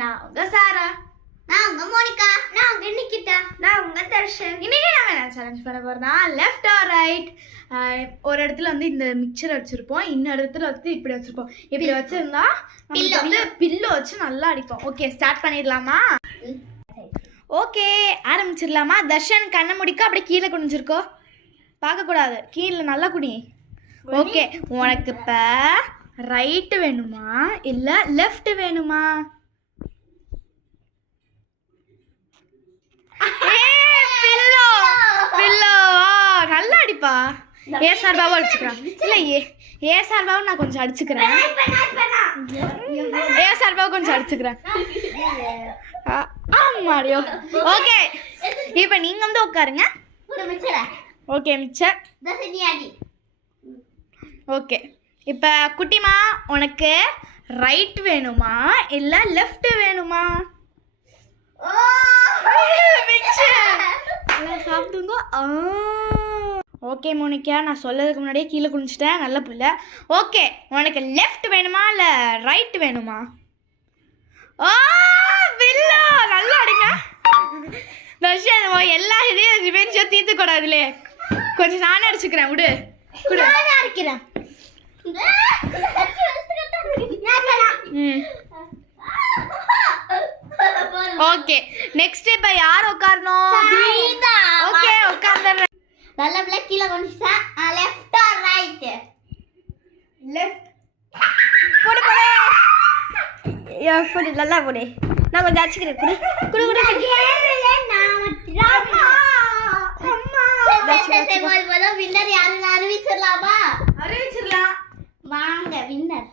நான் உங்க சாரா, நான் உங்க மோனிகா, நான் உங்க நிக்கிதா, நான் உங்க தர்ஷன். இன்னைக்கு நம்ம என்ன சேலஞ்ச் பண்ண போறோம்னா லெஃப்ட் ஆர் ரைட். ஒரு இடத்துல வந்து இந்த மிக்சர் வச்சிருப்போம், இன்னொரு இடத்துல வந்து இப்படி வச்சிருப்போம். இப்படி வச்சிருந்தா நமக்கு வந்து பில்லோ வச்சு நல்லா அடிப்போம். ஓகே, ஸ்டார்ட் பண்ணிடலாமா? ஓகே, ஆரம்பிச்சிடலாமா? தர்ஷன் கண்ணை முடிக்க அப்படியே கீழே குனிஞ்சிருக்கோ, பார்க்கக்கூடாது, கீழே நல்லா குனி. ஓகே, உனக்கு இப்போ ரைட்டு வேணுமா இல்லை லெஃப்ட் வேணுமா? பில்லோ பில்லோ நல்லா அடிப்பா. ஏ சார்பாவும் அடிச்சுக்கிறேன். இல்லை ஏ சார்பாவும் நான் கொஞ்சம் அடிச்சுக்கிறேன். ஏ சார்பாவும் கொஞ்சம் அடிச்சுக்கிறேன். ஆமாடியோ. ஓகே, இப்போ நீங்க வந்து உட்காருங்க. Okay, mixture. ஓகே, இப்போ குட்டிமா உனக்கு ரைட் வேணுமா இல்லை லெஃப்ட் வேணுமா? சாப்பிடுங்க. ஓகே மோனிகா, நான் சொல்லதுக்கு முன்னாடியே கீழே குளிச்சுட்டேன், நல்ல பிள்ளை. ஓகே, உனக்கு லெஃப்ட் வேணுமா இல்லை ரைட் வேணுமா? ஓ பில்லோ நல்லா அடிங்க. தர்ஷன் எல்லா இதையும் ரிவெஞ்சா தீர்த்து கூடாதுலே, கொஞ்சம் நானே அடிச்சுக்கிறேன். விடு விடு, அடிக்கிறேன். ஓகே, நெக்ஸ்ட் இப்போ யார் உட்காரணும்? ஓகே, உட்கார்ந்துறேன். நல்ல பிள்ளை கீழே கொஞ்சம் லெஃப்ட் ஆர் ரைட்? லெஃப்ட் போடு போடு. போடு, நல்லா போடு. நான் கொஞ்சம் அடிச்சுக்கிறேன். குடு குடு குடு. வின்னர் யாருன்னு அறிவிச்சிடலாமா? அறிவிச்சிடலாம். வாங்க வின்னர்.